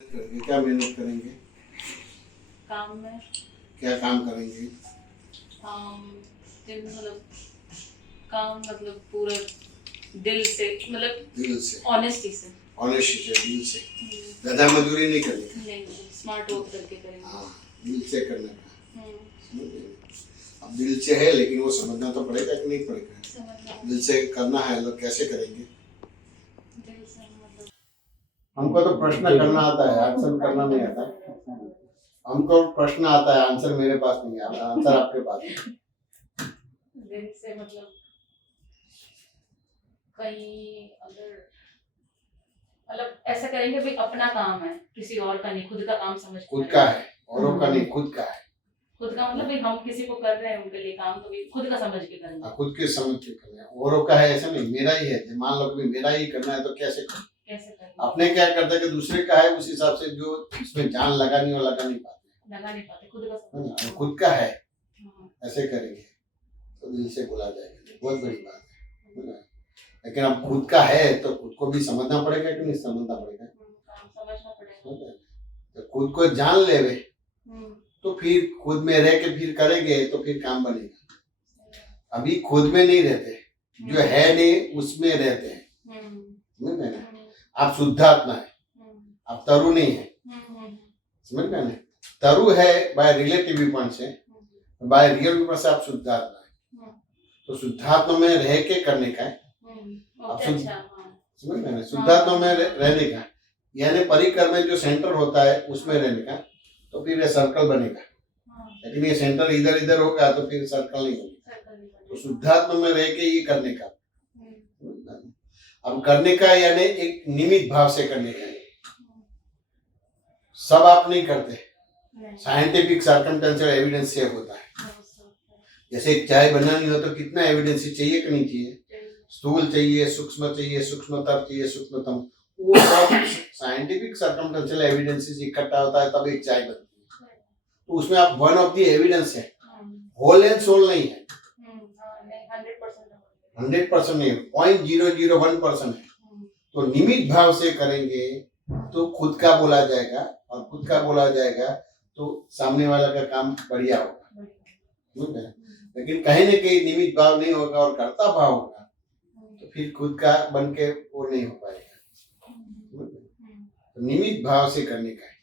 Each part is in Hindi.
करके क्या मेहनत करेंगे? काम में क्या काम करेंगे? काम दिन मतलब काम मतलब पूरे दिल से मतलब दिल से, ऑनेस्टी से ऑनेस्टी से, दिल से। गधा मजदूरी नहीं करने का। नहीं स्मार्ट वर्क करके करेंगे। हाँ, दिल से करने का। हम्म, समझ गए? अब दिल से है लेकिन वो समझना तो पड़ेगा कि नहीं पड़ेगा? समझना दिल से करना है तो कैसे करेंगे? दिल से मतलब हमको तो प्रश्न करना आता है, आंसर करना नहीं आता है। हमको प्रश्न आता है, आंसर मेरे पास नहीं है, आंसर आपके पास है। दिल से मतलब कहीं अगर मतलब ऐसा करेंगे भाई अपना काम है, किसी और का नहीं, खुद का काम समझ के खुद करेंगे। का है, औरों का नहीं, खुद का है। खुद का मतलब भाई हम किसी को कर रहे हैं उनके लिए काम, तो भाई खुद का समझ के करेंगे। खुद के समझ के करना है, औरों का है ऐसा नहीं, मेरा ही है। मान लो कि मेरा ही करना है तो कैसे करें? कैसे करेंगे? अपने क्या करते हैं कि दूसरे का है उस हिसाब से जो इसमें जान लगानी हो लगा नहीं पाते, लगा नहीं पाते, खुद का है ना? समझ। खुद का है हाँ, ऐसे करेंगे तो दिल से बोला जाएगा, बहुत बड़ी बात है ना? लेकिन अब खुद का है तो खुद को भी समझना पड़ेगा कि नहीं समझना पड़ेगा? काम समझना पड़ेगा। समझ गए? तो खुद को जान लेवे तो फिर खुद में रह के फिर करेंगे तो फिर काम बनेगा। अभी खुद में नहीं रहते, जो है नहीं उसमें रहते हैं। समझ गए ना? आप शुद्ध आत्मा है, आप तरु नहीं है। समझ गए ना? तरु है बाय रिलेटिव पॉइंट से, बाय रियल पॉइंट से आप शुद्ध आत्मा है। तो शुद्धात्मा में रह के करने का है। आप शुद्ध, समझ गए ना? शुद्धात्मा में रहने का यानी परिकर में जो सेंटर होता है उसमें रहने का, तो फिर ये सर्कल बनेगा। लेकिन ये सेंटर इधर इधर होगा तो फिर सर्कल नहीं होगा। तो शुद्धात्मा में रह के ये करने का। अब करने का यानी एक निमित्त भाव से करने का है। सब आप नहीं करते, साइंटिफिक सर्कमस्टेंशियल एविडेंस से होता है। जैसे एक चाय बनानी हो तो कितना एविडेंस चाहिए कि नहीं चाहिए? स्थूल चाहिए, सूक्ष्म चाहिए, सूक्ष्मतर चाहिए, सूक्ष्मतम, वो सब साइंटिफिक सर्कमस्टेंशियल एविडेंसेस इकट्ठा होता है तब एक चाय बनती है। तो उसमें आप वन ऑफ द एविडेंस है, होल एंड सोल नहीं है, 100% नहीं, 0.001% है। तो निमित्त भाव से करेंगे तो खुद का बोला जाएगा, और खुद का बोला जाएगा तो सामने वाला का काम बढ़िया होगा। ठीक है? लेकिन कहीं ना कहीं निमित्त भाव नहीं होगा और कर्ता भाव होगा तो फिर खुद का बन के वो नहीं हो पाएगा। तो निमित्त भाव से करने का है।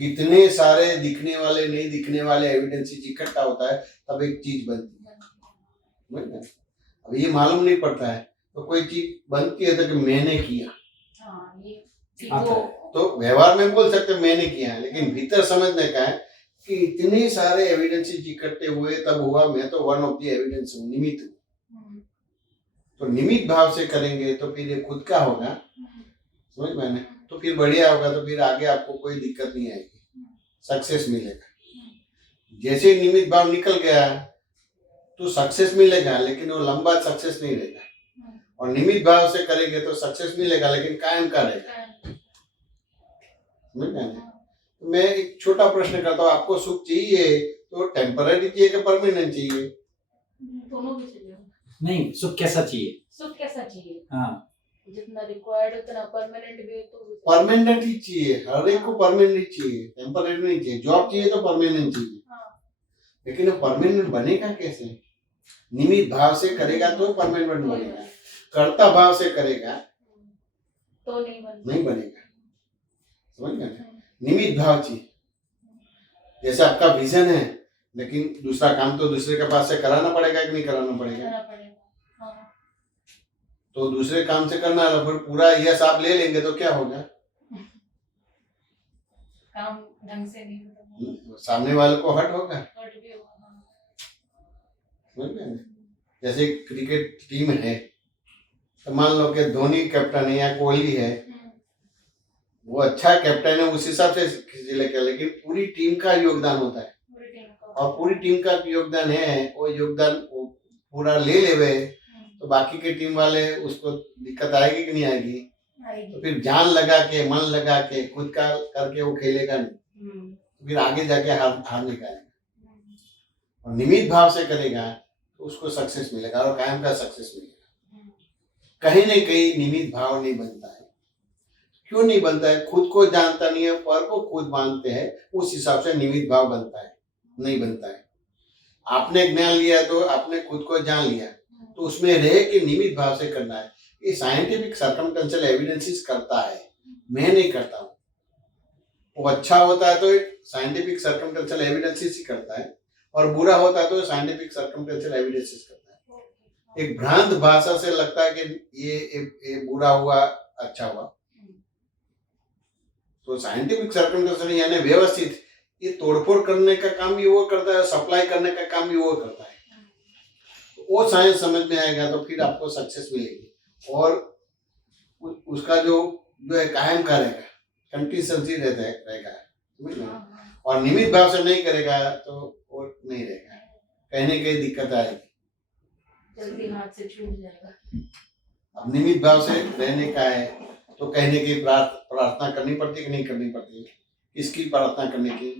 कितने सारे दिखने वाले नहीं दिखने वाले एविडेंसेस इकट्ठा होता है तब एक चीज बनती है। अब ये मालूम नहीं पड़ता है तो कोई चीज बनती है तो कि मैंने किया, तो व्यवहार में बोल सकते मैंने किया है, लेकिन भीतर समझने का है कि इतने सारे एविडेंसेस इकट्ठे हुए तब हुआ, मैं तो वन ऑफ द एविडेंस हूँ, निमित्त हूँ। तो निमित्त भाव से करेंगे तो फिर ये खुद का होगा। समझ मैंने? तो फिर बढ़िया होगा, तो फिर आगे आपको कोई दिक्कत नहीं आएगी, सक्सेस मिलेगा। जैसे निमित्त भाव निकल गया तो सक्सेस मिलेगा, लेकिन वो लंबा सक्सेस नहीं रहेगा। और निमित्त भाव से करेंगे तो सक्सेस मिलेगा लेकिन कायम का रहेगा। समझ गए? तो मैं एक छोटा प्रश्न करता हूँ, आपको सुख चाहिए तो टेम्पररी चाहिए कि परमानेंट चाहिए? दोनों भी चाहिए। नहीं, सुख कैसा चाहिए? सुख कैसा चाहिए? हाँ, जितना रिक्वायर्ड उतना परमानेंट भी तो परमानेंट ही चाहिए, हर एक को परमानेंट चाहिए, टेम्पररी नहीं चाहिए। जॉब चाहिए तो परमानेंट चाहिए, लेकिन वो परमानेंट बनेगा कैसे? निमित्त भाव से करेगा तो परमानेंट बनेगा, कर्ता भाव से करेगा तो नहीं बनेगा। समझ गए? निमित्त भाव चाहिए। जैसे आपका विजन है लेकिन दूसरा काम तो दूसरे के पास से कराना पड़ेगा कि नहीं कराना पड़ेगा? तो दूसरे काम से करना है, फिर पूरा यस आप ले लेंगे तो क्या होगा? काम ढंग से नहीं, सामने वाले को हट होगा। हट भी होगा। समझ गए? जैसे क्रिकेट टीम है तो मान लो कि धोनी कैप्टन है या कोहली है, वो अच्छा कैप्टन है उस हिसाब से लेकर, लेकिन पूरी टीम का योगदान होता है, और पूरी टीम का योगदान है, वो योगदान पूरा ले लेवे तो बाकी के टीम वाले उसको दिक्कत आएगी कि नहीं आएगी? तो फिर जान लगा के मन लगा के खुद का करके वो खेलेगा नहीं, तो फिर आगे जाके हार निकालेगा। और निमित्त भाव से करेगा तो उसको सक्सेस मिलेगा और कायम का सक्सेस मिलेगा। कहीं ना कहीं निमित्त भाव नहीं बनता है, क्यों नहीं बनता है? खुद को जानता नहीं है, पर को खुद मानते हैं, उस हिसाब से निमित्त भाव बनता है, नहीं बनता है। आपने ज्ञान लिया तो आपने खुद को जान लिया, तो उसमें रह के निमित्त भाव से करना है। ये साइंटिफिक सर्कमस्टेंशियल एविडेंसेस करता है, मैं नहीं करता हूँ। वो अच्छा होता है तो साइंटिफिक सर्कमस्टेंशियल एविडेंसेस ही करता है, और बुरा होता है तो साइंटिफिक सर्कमस्टेंशियल एविडेंसेस करता है। एक भ्रांत भाषा से लगता है कि ये बुरा हुआ, अच्छा हुआ। तो साइंटिफिक सर्कमस्टेंशियल यानी व्यवस्थित, ये तोड़फोड़ करने का काम भी वो करता है, सप्लाई करने का काम भी वो करता है। तो वो साइंस समझ में आएगा तो फिर आपको सक्सेस मिलेगी, और उसका जो है कायम करेगा, कंसिस्टेंसी रहेगा, समझ में? और निमित्त भाव से नहीं करेगा तो वो नहीं रहेगा, कहीं ना कहीं दिक्कत आएगी, जल्दी हाथ से छूट जाएगा। अब निमित्त भाव से रहने का है तो कहीं ना कहीं प्रार्थना करनी पड़ती है कि नहीं करनी पड़ती? किसकी प्रार्थना करने की?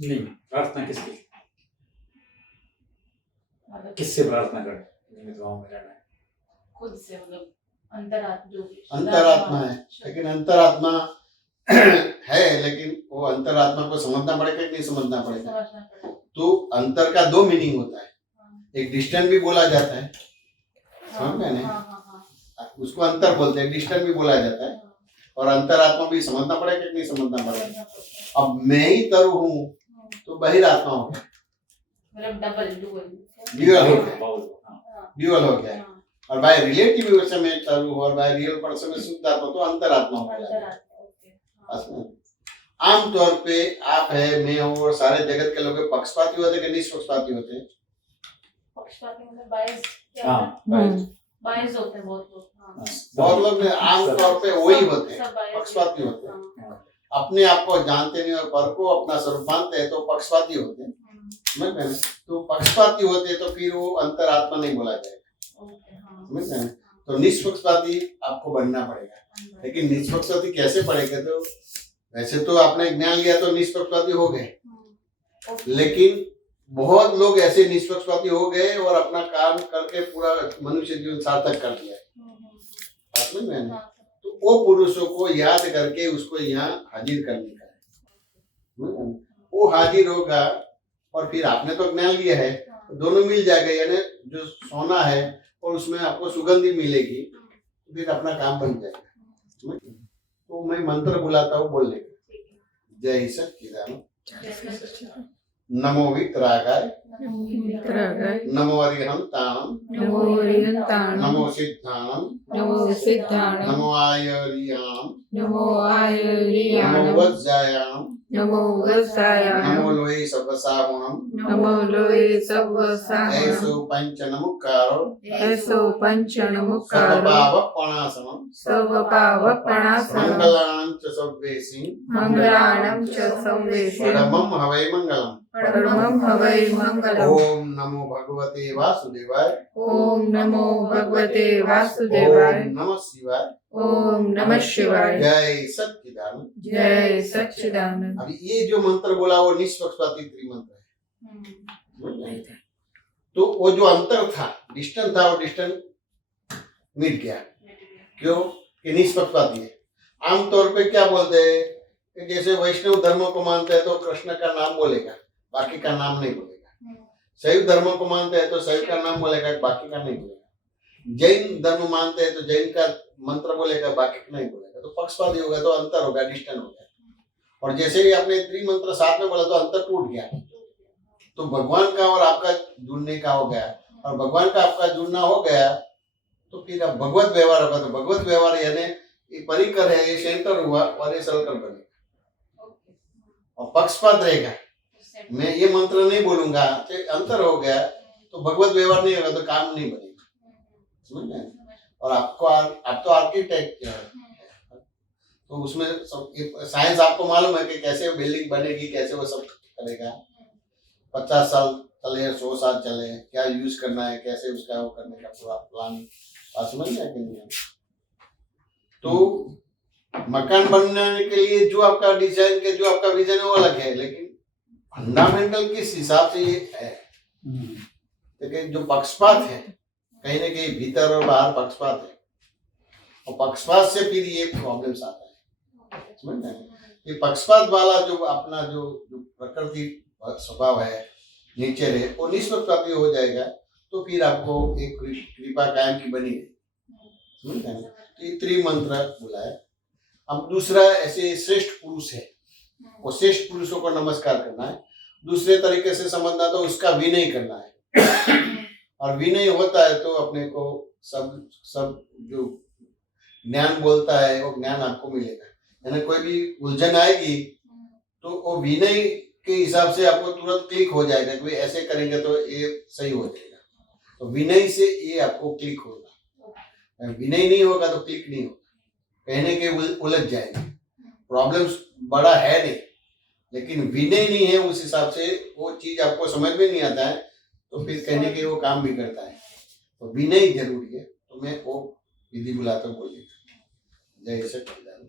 नहीं, प्रार्थना किसकी? मतलब किससे प्रार्थना करें? निमित्त भाव में रहना है। खुद से, मतलब अंतरात्मा है, लेकिन अंतरात्मा है, लेकिन वो अंतरात्मा को समझना पड़ेगा कि नहीं समझना पड़ेगा? तो अंतर का दो मीनिंग होता है, एक डिस्टेंस भी बोला जाता है, समझ में नहीं? उसको अंतर बोलते हैं, डिस्टेंस भी बोला जाता है, और अंतरात्मा भी समझना पड़ेगा कि नहीं समझना पड़ेगा? अब मैं ही तरु हूँ तो बहिरात्मा हो गया, मतलब डबल ड्यूअल हो गया, ड्यूअल हो गया। और बाय रिलेटिव वे से मैं तरु हूँ और बाय रियल पर्सन में शुद्ध आत्मा, तो अंतरात्मा हो गया। आमतौर पे आप है, मैं हूँ, और सारे जगत के लोग पक्षपाती होते कि निष्पक्षपाती होते हैं? पक्षपाती मतलब बायस, बायस होते हैं बहुत लोग। बहुत लोग आमतौर पे वही होते हैं, पक्षपाती होते हैं। अपने आप को जानते नहीं और पर को अपना स्वरूप मानते हैं तो पक्षपाती होते हैं, समझ में? तो पक्षपाती होते तो फिर वो अंतरात्मा नहीं बोला जाएगा, समझ में? तो निष्पक्षपाती आपको बनना पड़ेगा, लेकिन निष्पक्षपाती कैसे पड़ेगा? तो वैसे तो आपने ज्ञान लिया तो निष्पक्षपाती हो गए, लेकिन बहुत लोग ऐसे निष्पक्षपाती हो गए और अपना काम करके पूरा मनुष्य जीवन सार्थक कर लिया, समझ में? तो वो पुरुषों को याद करके उसको यहाँ हाजिर करने का है, वो हाजिर होगा, और फिर आपने तो ज्ञान लिया है, दोनों मिल जाएगा, यानी जो सोना है और उसमें आपको सुगंधी मिलेगी, तो फिर अपना काम बन जाएगा। तो मैं मंत्र बुलाता हूँ बोलने का, जय सच्चिदानंद, नमो वितरागाय, नमो अरिहंताणं, नमो सिद्धाणं, नमो आयर्याणं, नमो वज्रायाणं, नमो लोहे सवसाहुणं, ऐसो पंचनमुक्कारो, सर्वपावपणासनं, मंगलानं च सव्वेसिं, परमं हवै मंगलम्। ओम नमो भगवते वासुदेवाय, ओम नमो भगवते वासुदेवाय, ओम नमः शिवाय, ओम नमः शिवाय, जय सच्चिदानंद, जय सच्चिदानंद। अभी ये जो मंत्र बोला वो निष्पक्षपाती त्रिमंत्र है। तो वो जो अंतर था, डिस्टेंस था, वो डिस्टेंस मिट गया। क्यों? कि निष्पक्षपाती है। आमतौर पे क्या बोलते हैं कि जैसे वैष्णव धर्म को मानते हैं तो कृष्ण का नाम बोलेगा, बाकी का नाम नहीं बोलेगा। शैव धर्म को मानते हैं तो शैव का नाम बोलेगा, बाकी का नहीं बोलेगा। जैन धर्म मानते हैं तो जैन का मंत्र बोलेगा, बाकी का नहीं बोलेगा। तो पक्षपाती होगा तो अंतर होगा, डिस्टेंस हो गया। और जैसे ही आपने त्रिमंत्र साथ में बोला तो अंतर टूट गया। तो भगवान का और आपका जुड़ने का हो गया, और भगवान का आपका जुड़ना हो गया तो फिर अब भगवत व्यवहार होगा। तो भगवत व्यवहार यानी ये परिकर है, ये सेंटर हुआ और ये सर्कल बनेगा, और पक्षपात रहेगा। मैं ये मंत्र नहीं बोलूंगा तो अंतर हो गया, तो भगवत व्यवहार नहीं होगा, तो काम नहीं बनेगा, समझ में? और आपको आप तो आर्किटेक्ट है, तो उसमें साइंस आपको मालूम है कि कैसे बिल्डिंग बनेगी, कैसे वो सब करेगा। 50 साल चले, 100 साल चले, क्या यूज करना है, कैसे उसका वो करने का पूरा प्लान समझ में कि नहीं? तो मकान बनने के लिए जो आपका डिजाइन के जो आपका विजन है वो अलग है, लेकिन फंडामेंटल किस हिसाब से ये है। लेकिन जो पक्षपात है, कहीं ना कहीं भीतर और बाहर पक्षपात है। और पक्षपात से फिर ये प्रॉब्लम्स आता है, समझ रहे हैं? ये पक्षपात वाला जो अपना जो प्रकृति स्वभाव है, नेचर है, वो निष्पक्षपाती हो जाएगा तो फिर आपको एक कृपा कायम की बनी है, समझ रहे हैं? तो ये त्रिमंत्र बोला है। अब दूसरा ऐसे श्रेष्ठ पुरुष है, वो श्रेष्ठ पुरुषों को नमस्कार करना है। दूसरे तरीके से समझना तो उसका विनय करना है, और विनय होता है तो अपने को सब जो ज्ञान बोलता है वो ज्ञान आपको मिलेगा। यानी कोई भी उलझन आएगी तो वो विनय के हिसाब से आपको तुरंत क्लिक हो जाएगा कि ऐसे करेंगे तो ये सही हो जाएगा। तो विनय से ये आपको क्लिक होगा, विनय नहीं होगा तो क्लिक नहीं होगा, कहने के उलझ जाएंगे। प्रॉब्लम्स बड़ा है नहीं, लेकिन विनय नहीं है उस हिसाब से वो चीज आपको समझ में नहीं आता है तो फिर कहने के वो काम भी करता है। तो विनय जरूरी है, तो मैं वो विधि बुलाता बोलिए। जय सच्चिदानंद।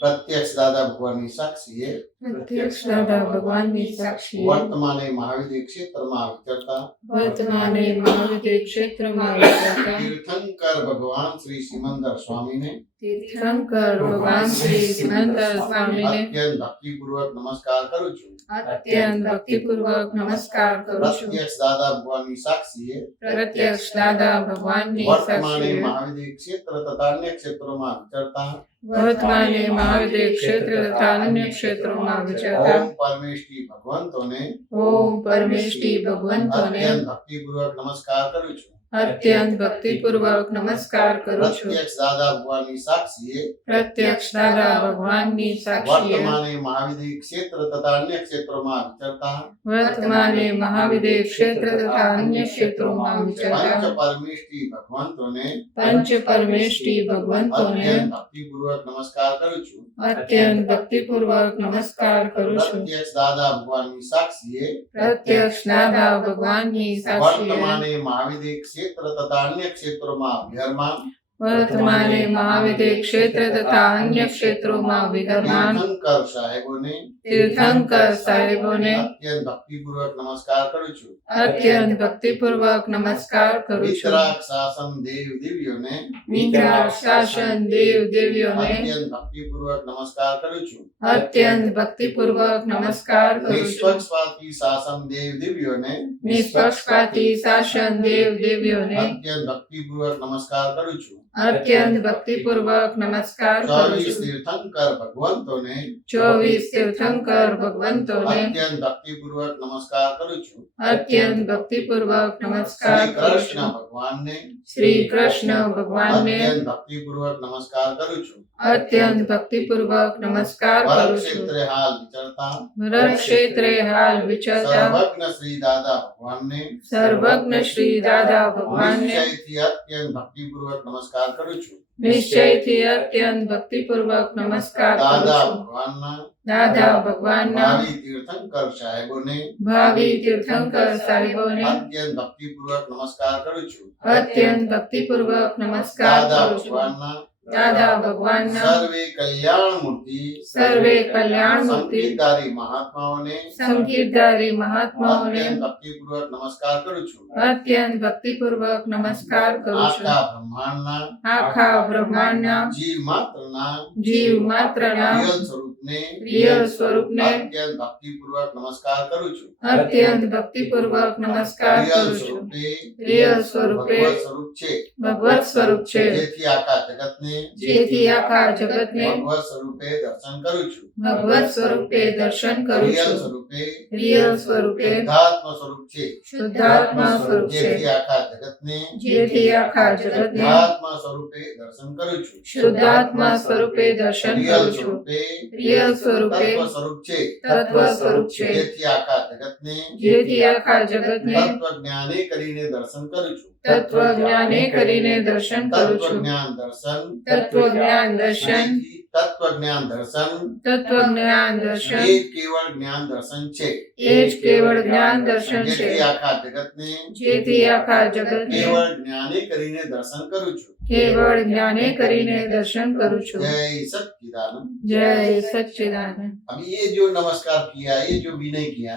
प्रत्यक्ष दादा भगवान साक्षी है, प्रत्यक्ष दादा भगवान साक्षी वर्तमाने महाविद्य क्षेत्र में विचरता, वर्तमाने महाविद्य क्षेत्र में विचरता तीर्थंकर भगवान श्री सिमंदर स्वामी ने तीर्थंकर भगवान श्री सिमंदर स्वामी ने અત્યંત ભક્તિપૂર્વક નમસ્કાર કરું છું। અત્યંત ભક્તિપૂર્વક નમસ્કાર કરું છું। પ્રત્યક્ષ દાદા ભગવાનની સાક્ષીએ પ્રત્યક્ષ દાદા ભગવાનની વર્તમાને સાક્ષી મહાવિદ્ય ક્ષેત્ર તથા અન્ય ક્ષેત્રોમાં વિચરતા વર્તમાને મહાવિદ્ય ક્ષેત્ર તથા અન્ય ક્ષેત્રોમાં વિચરતા ઓમ પરમેષ્ઠી ભગવંતોને ઓમ પરમેષ્ઠી ભગવંતોને અત્યંત ભક્તિપૂર્વક નમસ્કાર કરું છું। અત્યંત ભક્તિપૂર્વક નમસ્કાર કરું છું। પ્રત્યક્ષ દાદા ભગવાનની સાક્ષીએ પ્રત્યક્ષ દાદા ભગવાનની સાક્ષીએ વર્તમાને મહાવિદ્ય ક્ષેત્ર તથા અન્ય ક્ષેત્રોમાં વિચરતા વર્તમાને મહાવિદ્ય ક્ષેત્ર તથા અન્ય ક્ષેત્રોમાં વિચરતા પંચ પરમેષ્ઠી ભગવંતોને પંચ પરમેષ્ઠી ભગવંતોને અત્યંત ભક્તિપૂર્વક નમસ્કાર કરું છું। અત્યંત ભક્તિપૂર્વક નમસ્કાર કરું છું। પ્રત્યક્ષ દાદા ભગવાનની સાક્ષીએ પ્રત્યક્ષ દાદા ભગવાનની સાક્ષીએ વર્તમાને મહાવિદ્ય ક્ષેત્ર તથા અન્ય ક્ષેત્રોમાં વિહરમાન વર્તમાને મહાવિદ્ય ક્ષેત્ર તથા અન્ય ક્ષેત્રોમાં વિદ્યમાન તીર્થંકર સાહેબોને તીર્થંકર સાહેબોને અત્યંત ભક્તિપૂર્વક નમસ્કાર કરું છું। અત્યંત ભક્તિપૂર્વક નમસ્કાર કરું છું। વિતરાગ શાસન દેવ દિવ્યોને વિતરાગ શાસન દેવ દેવીઓને અત્યંત ભક્તિપૂર્વક નમસ્કાર કરું છું। અત્યંત ભક્તિપૂર્વક નમસ્કાર કરું છું। નિષ્પક્ષપાતી શાસન દેવ દિવ્યોને નિષ્પક્ષપાતી શાસન દેવ દેવીઓને અત્યંત ભક્તિપૂર્વક નમસ્કાર કરું છું। અત્યંત ભક્તિપૂર્વક નમસ્કાર કરું 24 છું। તીર્થંકર ભગવંતોને 24 તીર્થંકર ભગવંતોને અત્યંત ભક્તિપૂર્વક નમસ્કાર કરું છું। અત્યંત ભક્તિપૂર્વક નમસ્કાર શ્રી કરું કૃષ્ણ છું। ભગવાનને શ્રી કૃષ્ણ ભગવાનને અત્યંત ભક્તિપૂર્વક નમસ્કાર કરું છું। અત્યંત ભક્તિપૂર્વક નમસ્કાર કરું છું। વરક્ષેત્રે હાલ વિચરતા વરક્ષેત્રે હાલ વિચરતા સર્વજ્ઞ શ્રી દાદા ભગવાનને સર્વજ્ઞ શ્રી દાદા ભગવાનને નિશ્ચયથી અત્યંત ભક્તિપૂર્વક નમસ્કાર કરું છું। નિશ્ચયથી અત્યંત ભક્તિપૂર્વક નમસ્કાર કરું દાદા છું। ભગવાનના દાદા ભગવાનના ભાવિ તીર્થંકર સાહેબોને ભાવિ તીર્થંકર સાહેબોને અત્યંત ભક્તિપૂર્વક નમસ્કાર કરું છું। અત્યંત ભક્તિપૂર્વક નમસ્કાર દાદા કરું છું। ભગવાનના દાદા ભગવાનના સર્વે કલ્યાણ મૂર્તિ સર્વે કલ્યાણ મૂર્તિ સંકીર્તારી મહાત્માઓને સંકીર્તારી મહાત્માઓને અત્યંત ભક્તિપૂર્વક નમસ્કાર કરું છું। અત્યંત ભક્તિપૂર્વક નમસ્કાર કરું છું। આખા બ્રહ્માંડના આખા બ્રહ્માંડના જીવ માત્રના જીવ માત્રના રિયલ સ્વરૂપને રિયલ સ્વરૂપને અત્યંત ભક્તિપૂર્વક નમસ્કાર કરું છું। અત્યંત ભક્તિપૂર્વક નમસ્કાર રિયલ કરું છું। સ્વરૂપે રિયલ સ્વરૂપે ભગવત સ્વરૂપ છે, ભગવત સ્વરૂપ છે, જેથી આખા જગતને જેથી આખા જગતને ભગવત સ્વરૂપે દર્શન કરું છું। ભગવત સ્વરૂપે દર્શન કરું રિયલ છું। સ્વરૂપે રિયલ સ્વરૂપે શુદ્ધાત્મ સ્વરૂપ છે, શુદ્ધાત્મા સ્વરૂપ છે, જેથી આખા જગતને જેથી આખા જગતને શુદ્ધાત્મા સ્વરૂપે દર્શન કરું છું। શુદ્ધાત્મા સ્વરૂપે દર્શન રિયલ કરું છું। સ્વરૂપે રિયલ સ્વરૂપે તત્વ સ્વરૂપ છે, તત્વ સ્વરૂપ છે, જેથી આખા જગતને જેથી આખા જગતને તત્વ જ્ઞાને કરીને દર્શન કરું છું। તત્વ જ્ઞાને કરીને દર્શન કરું તત્વ છું। જ્ઞાન દર્શન તત્વ જ્ઞાન દર્શન જેથી તત્વ જ્ઞાન દર્શન તત્વ જ્ઞાન દર્શન એ કેવળ જ્ઞાન દર્શન છે, એ જ કેવળ જ્ઞાન દર્શન છે, જેથી આખા જગતને જેથી આખા જગતને કેવળ જ્ઞાને કરીને દર્શન કરું છું। કેવળ જ્ઞાને કરીને દર્શન કરું છું। जय सच्चिदानंद। જય સच्चिदानंद। अब ये जो नमस्कार किया, ये जो विनय किया,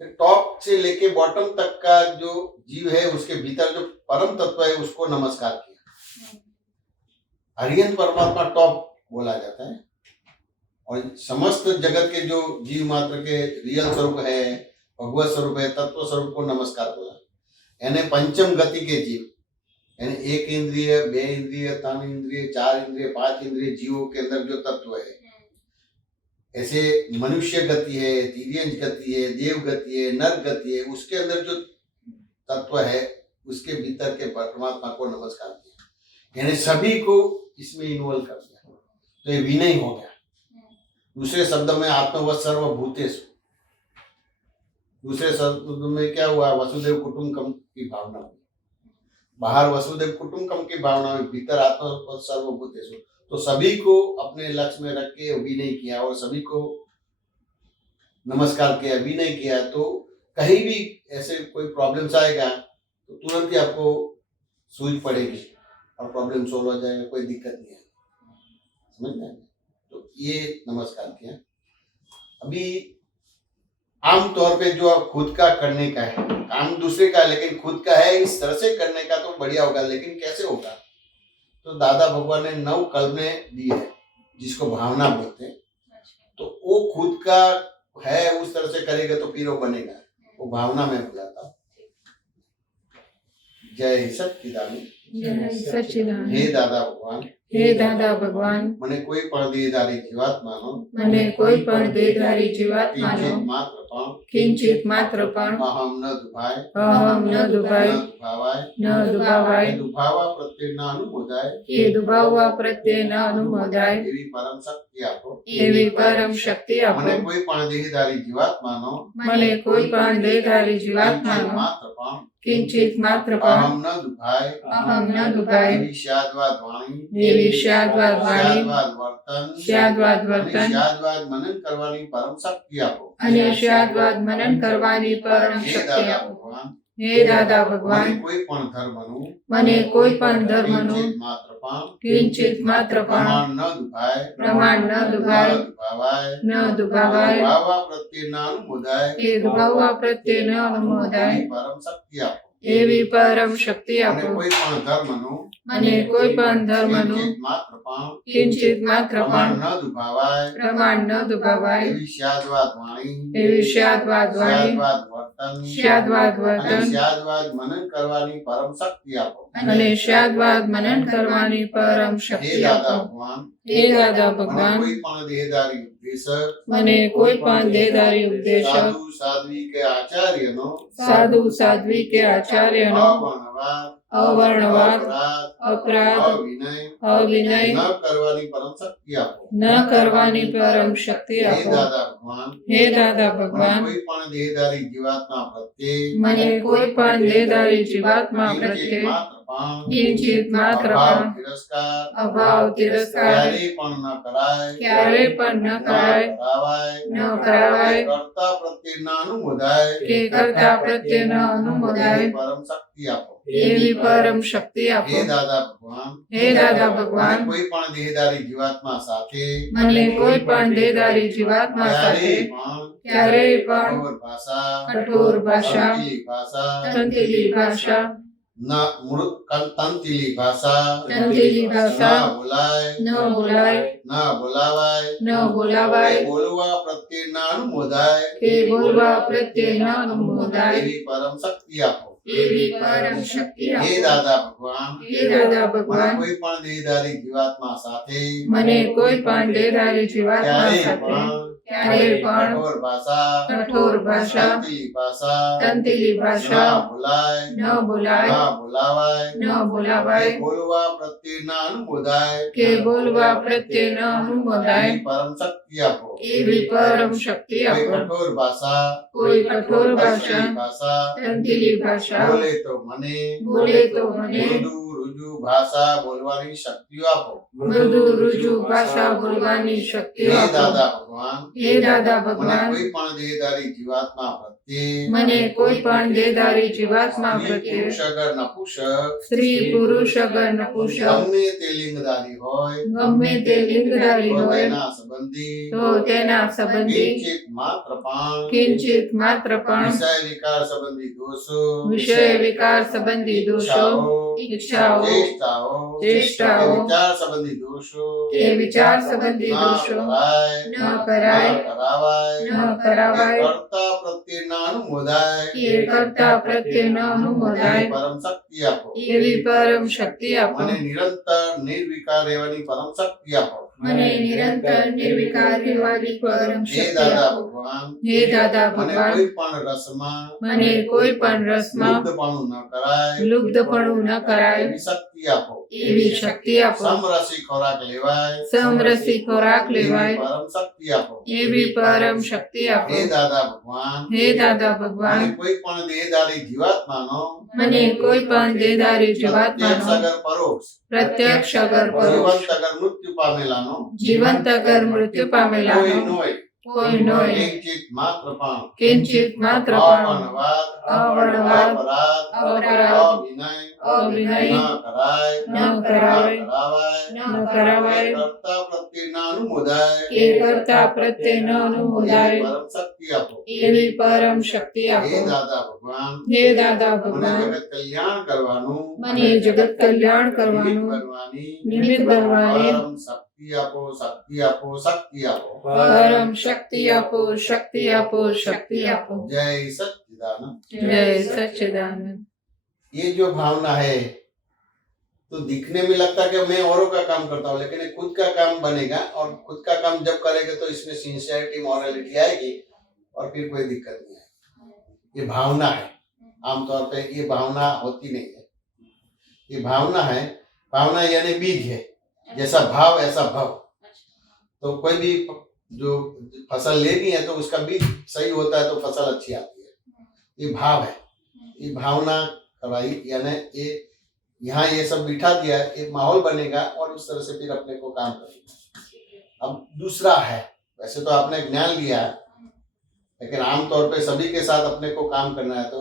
तो टॉप से लेके बॉटम तक का जो जीव है उसके भीतर जो परम तत्व है उसको नमस्कार किया। हरियन परमात्मा टॉप बोला जाता है और समस्त जगत के जो जीव मात्र के रियल स्वरूप है, भगवत स्वरूप है, तत्व स्वरूप को नमस्कार बोला। यानी पंचम गति के जीव, यानी एक इंद्रिय, बे इंद्रिय, तीन इंद्रिय, चार इंद्रिय, पांच इंद्रिय जीवों के अंदर जो तत्व है, ऐसे मनुष्य गति है, तिर्यंज गति है, देव गति है, नर गति है, उसके अंदर जो तत्व है उसके भीतर के परमात्मा को नमस्कार किया। यानी सभी को इसमें इन्वॉल्व कर दिया, तो ये विनय हो गया। दूसरे शब्द में आत्मवत् सर्वभूतेषु, दूसरे शब्द में क्या हुआ, वसुदेव कुटुंबकम की भावना हुई। बाहर वसुदेव कुटुंबकम की भावना हुई, भीतर आत्मवत् सर्वभूतेषु। तो सभी को अपने लक्ष्य में रख के विनय किया और सभी को नमस्कार किया, विनय किया। तो कहीं भी ऐसे कोई प्रॉब्लम्स आएगा तो तुरंत ही आपको सूझ पड़ेगी और प्रॉब्लम सोल्व हो जाएगा, कोई दिक्कत नहीं है। समझ में? तो ये नमस्कार किया। अभी आम तौर पे जो आप खुद का करने का है, काम दूसरे का है लेकिन खुद का है, इस तरह से करने का तो बढ़िया होगा, लेकिन कैसे होगा? तो दादा भगवान ने 9 कल्पने दी है जिसको भावना बोलते हैं। तो वो खुद का है, उस तरह से करेगा तो फिर वो बनेगा, वो भावना में बुलाता। जय सच्चिदानंद। जय सच्चिदानंद। हे दादा भगवान, हे दादा भगवान, મને કોઈ પણ દેહધારી જીવાત્માનો મને કોઈ પણ દેહધારી જીવાત્માનો કિંચિત માત્ર પણ કિંચિત માત્ર પણ અહમ ન દુભાય, અહમ ન દુભાય, ન દુભાવાય, ન દુભાવાય, એ દુભાવા પ્રત્યે ન અનુમોદાય, એ દુભાવવા પ્રત્યે ન અનુમોદાય, એવી પરમ શક્તિ આપો। એવી પરમ શક્તિ આપો। મને કોઈ પણ દેહધારી જીવાત્માનો મને કોઈ પણ દેહધારી જીવાત્માનો માત્ર પણ કિંચિત માત્ર પણ અહમ ન દુભાય, અહમ ન દુભાય, એવી શાદવાદ વાણી, એવી શાદવાદ વાણી, શાદવાદ વર્તન, શાદવાદ અને વર્તન શાદવાદ મનન કરવાની પરમ શક્તિ આપો। અને શાદવાદ મનન કરવાની પરમ હે શક્તિ દાદા આપો। ભગવાન, હે દાદા મને ભગવાન, કોઈ પણ ધર્મનું મને કોઈ પણ ધર્મનું કિંચિત માત્ર પણ કિંચિત માત્ર પણ પ્રમાણ ન દુભાય, પ્રમાણ ન દુભાય, ન દુભાવાય, ન દુભાવાય, દુભાવા પ્રત્યે ન અનુમોદાય, એ દુભાવવા પ્રત્યે ન અનુમોદાય, એવી પરમ શક્તિ આપો। એવી પરમ શક્તિ અને આપો। કોઈ પણ ધર્મનું અને કોઈ પણ ધર્મનું કિંચિત માત્ર પણ કિંચિત માત્ર પ્રમાણ પણ ન દુભાવાય, પ્રમાણ ન દુભાવાય, એવી શાદવાદ વાણી, એવી શાદવાદ વાણી, શાદવાદ વર્તન, શાદવાદ અને વર્તન, શાદવાદ મનન કરવાની પરમ શક્તિ આપો। અને શાદવાદ મનન કરવાની પરમ હે શક્તિ દાદા આપો। ભગવાન, હે દાદા મને ભગવાન, કોઈ પણ દેહધારી ઉપદેશક, મને કોઈ પણ દેહધારી ઉપદેશક, સાધુ સાધ્વી કે આચાર્યનો સાધુ સાધ્વી કે આચાર્યનો અવર્ણવાદ, અવર્ણવાદ, અપરાધ, અપરાધ, અવિનય અવિનય ન કરવાની પરમ શક્તિ આપો। ન કરવાની પરમ શક્તિ હે આપો। દાદા ભગવાન, હે દાદા મને ભગવાન, કોઈ પણ દેહધારી જીવાત્મા પ્રત્યે મને કોઈ પણ દેહધારી જીવાત્મા કિંચિત પ્રત્યે માત્ર પણ કિંચિત માત્ર અભાવ પણ તિરસ્કાર અભાવ તિરસ્કાર ક્યારેય પણ ન કરાય, ક્યારેય પણ ન કરાય, કરાવાય, ન કરાવાય, કર્તા પ્રત્યે ન અનુમોદાય, કે કરતા પ્રત્યે ન અનુમોદાય, એવી પરમ શક્તિ આપો। એવી પરમ શક્તિ આપો। હે દાદા ભગવાન, હે દાદા ભગવાન, મને કોઈ પણ દેહધારી જીવાત્મા સાથે મને કોઈ પણ દેહધારી જીવાત્મા સાથે ક્યારેય પણ ક્યારેય પણ કઠોર ભાષા, કઠોર ભાષા, તંતીલી ભાષા, તંતીલી ભાષા, તંતીલી ભાષા તંતીલી ભાષા ન બોલાય, ન બોલાય, ન બોલાવાય, ન બોલાવાય, બોલવા પ્રત્યે ન અનુમોદાય, કે બોલવા પ્રત્યે ન અનુમોદાય, એવી પરમ શક્તિ આપો। એવી પરમ શક્તિ હે આપો। દાદા ભગવાન, હે દાદા મને ભગવાન, કોઈ પણ દેહધારી જીવાત્મા સાથે મને કોઈ પણ દેહધારી જીવાત્મા ક્યારેય સાથે પણ ક્યારેય પણ કઠોર ભાષા, કઠોર ભાષા, તંતીલી ભાષા, તંતીલી ભાષા, ન બોલાય, ન બોલાય, ન બોલાવાય, ન બોલાવાય, બોલવા પ્રત્યે ન અનુમોદાય, કે બોલવા પ્રત્યે ન અનુમોદાય, એવી પરમ શક્તિ આપો। એવી પરમ શક્તિ કોઈ આપો। કઠોર ભાષા, કોઈ કઠોર તંતીલી ભાષા, ભાષા તંતીલી ભાષા બોલે તો મને બોલે તો મને મૃદુ રુજુ ભાષા બોલવાની શક્તિઓ આપો। મૃદુ રુજુ ભાષા બોલવાની શક્તિ હે આપો। દાદા ભગવાન, હે દાદા મને ભગવાન, કોઈ પણ દેહધારી જીવાત્મા પ્રત્યે મને કોઈ પણ દેહધારી જીવાત્મા સ્ત્રી પ્રત્યે પુરુષ અગર નપુંસક સ્ત્રી પુરુષ અગર નપુંસક ગમે તે લિંગધારી હોય ગમે તે લિંગધારી તો હોય તેના સંબંધી તો તેના સંબંધી કિંચિત માત્ર પણ કિંચિત માત્ર પણ વિષય વિકાર સંબંધી દોષો, વિષય વિકાર સંબંધી દોષો, ઈચ્છાઓ, જે चेष्टाओं चेष्टाओं, के विचार संबंधी दोषों के विचार संबंधी न दोषों कराए न कराए, न करावाए न करावाए, कर्ता प्रत्यय न अनुमोदाय કે કરતા પ્રત્યે ન અનુમોદાય परम शक्ति आपो એવી પરમ શક્તિ આપો. મને નિરંतर નિર્વિકાર રહેવાની પરમ શક્તિ આપો મને નિરંતર નિર્વિકાર રહેવાની પરમ હે શક્તિ દાદા આપો. ભગવાન હે દાદા મને ભગવાન, કોઈ પણ રસમાં મને કોઈ પણ રસમાં લુપ્તપણું ન કરાય લુપ્તપણું ન કરાય એવી શક્તિ આપો એવી શક્તિ આપો. સમરસી ખોરાક લેવાય સમરસી ખોરાક એવી લેવાય પરમ શક્તિ આપો એવી પરમ શક્તિ આપો. હે દાદા ભગવાન હે દાદા ભગવાન, મને કોઈ પણ દેહધારી જીવાત્માનો મને કોઈ પણ દેહધારી પ્રત્યક્ષ જીવાત્માનો અગર પરોક્ષ પ્રત્યક્ષ અગર પરોક્ષ જીવંત અગર મૃત્યુ પામેલાનો જીવંત અગર મૃત્યુ કોઈ પામેલાનો નોય કોઈ નોય કિંચિત માત્ર પણ કિંચિત માત્ર પણ અપનવાદ અવળવાદ, અપરાધ અપરાધ, અવિનય અવિનય ન કરાય ન કરાય, કરાવાય ન કરાવાય, કર્તા પ્રત્યે ન અનુમોદાય કે કરતા પ્રત્યે ન અનુમોદાય એવી પરમ શક્તિ આપો એવી પરમ શક્તિ હે આપો. દાદા ભગવાન હે દાદા મને ભગવાન, જગત કલ્યાણ કરવાનું મને જગત કલ્યાણ નિમિત્ત કરવાનું બનવાની નિમિત્ત બનવાની પરમ શક્તિ આપો શક્તિ આપો શક્તિ આપો પરમ શક્તિ આપો, શક્તિ આપો, શક્તિ આપો. जय सच्चिदानंद जय सच्चिदानंद. ये जो भावना है तो दिखने में लगता है कि मैं औरों का काम करता हूँ लेकिन ये खुद का काम बनेगा और खुद का काम जब करेंगे तो इसमें सिंसियरिटी मॉरलिटी आएगी और फिर कोई दिक्कत नहीं आएगी। ये भावना है, आमतौर पे ये भावना होती नहीं है, ये भावना है। भावना यानी बीज है, जैसा भाव ऐसा भव। तो कोई भी जो फसल लेनी है तो उसका बीज सही होता है तो फसल अच्छी आती है। ये भाव है, ये भावना कराई यानी ये यहाँ ये सब बिठा दिया, एक माहौल बनेगा और उस तरह से फिर अपने को काम करेंगे। अब दूसरा है, वैसे तो आपने ज्ञान लिया है लेकिन आमतौर पे सभी के साथ अपने को काम करना है तो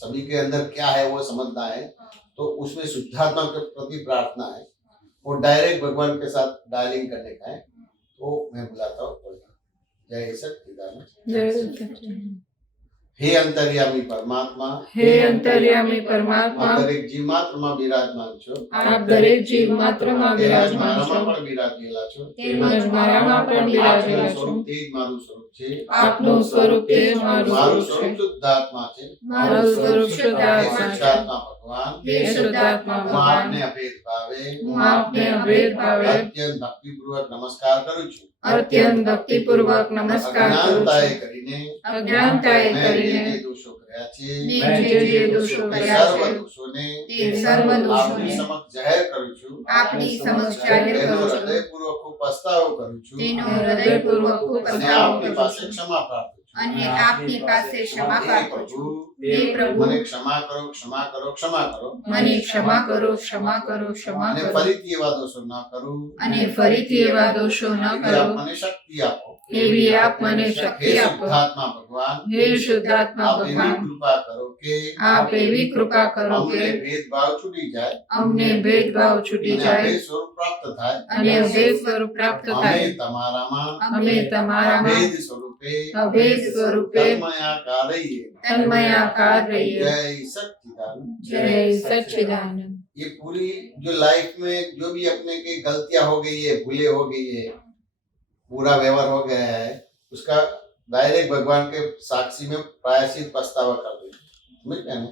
सभी के अंदर क्या है वो समझना है। तो उसमें शुद्धात्मा के प्रति प्रार्थना है और डायरेक्ट भगवान के साथ डायलिंग करने का है। तो मैं बुलाता हूँ, जय सच्चिदानंद। जय सच्चिदानंद. हे अंतर्यामी परमात्मा, हे अंतर्यामी परमात्मा, आप દરેક જીવ માત્રમાં બિરાજમાન છો, આપ દરેક જીવ માત્રમાં તેમજ બિરાજમાન છો, મારામાં પણ બિરાજેલા છો, તેમજ મારામાં પણ બિરાજેલા આપનું છો. સ્વરૂપ તે જ મારું સ્વરૂપ છે, આપનું સ્વરૂપ તે જ મારું મારું સ્વરૂપ સ્વરૂપ છે. શુદ્ધાત્મા છે, મારું સ્વરૂપ શુદ્ધ હે આત્મા છે. શુદ્ધાત્મા ભગવાન, હે શુદ્ધાત્મા હું ભગવાન, આપને અભેદ ભાવે હું આપને અભેદ ભાવે અત્યંત ભક્તિપૂર્વક નમસ્કાર કરું છું। અત્યંત ભક્તિપૂર્વક નમસ્કાર કરું અજ્ઞાનતાએ છું. કરીને અજ્ઞાનતાએ મેં કરીને જે દોષો કર્યા છે મેં જે દોષો તે કર્યા સર્વ છે દોષોને તે સર્વ આપની દોષોને સમક્ષ જાહેર કરું છું, આપની સમક્ષ જાહેર તેનો કરું છું. હૃદયપૂર્વક હું પસ્તાવો કરું છું તેનો હૃદયપૂર્વક હું અને પસ્તાવો આપની કરું પાસે છું. ક્ષમા પ્રાર્થું છું। અને આપની પાસે ક્ષમા હે પ્રાર્થું છું. પ્રભુ, હે પ્રભુ, મને ક્ષમા કરો ક્ષમા કરો ક્ષમા કરો મને ક્ષમા કરો, ક્ષમા કરો, ક્ષમા અને કરો. ફરીથી એવા દોષો ન કરું અને ફરીથી એવા દોષો ન એવી કરો. આપ મને શક્તિ આપો। એવી આપ મને હે શક્તિ આપો. શુદ્ધાત્મા ભગવાન, હે શુદ્ધાત્મા આપ એવી ભગવાન, કૃપા કરો કે આપ એવી કૃપા કરો અમને કે ભેદભાવ છૂટી જાય અમને ભેદભાવ છૂટી અને જાય અભેદ સ્વરૂપ પ્રાપ્ત થાય। અને અભેદ સ્વરૂપ પ્રાપ્ત અમે થાય. તમારામાં અમે તમારામાં અભેદ સ્વરૂપે અભેદ સ્વરૂપે તન્મયાકાર રહીએ। તન્મયાકાર રહીએ. जय सच्चिदानंद। जय सच्चिदानंद. ये पूरी जो लाइफ में जो भी अपने की गलतियां हो गई है, भूले हो गई है, पूरा व्यवहार हो गया है, उसका डायरेक्ट भगवान के साक्षी में प्रायश्चित पछतावा कर दीजिए, समझ गए ना?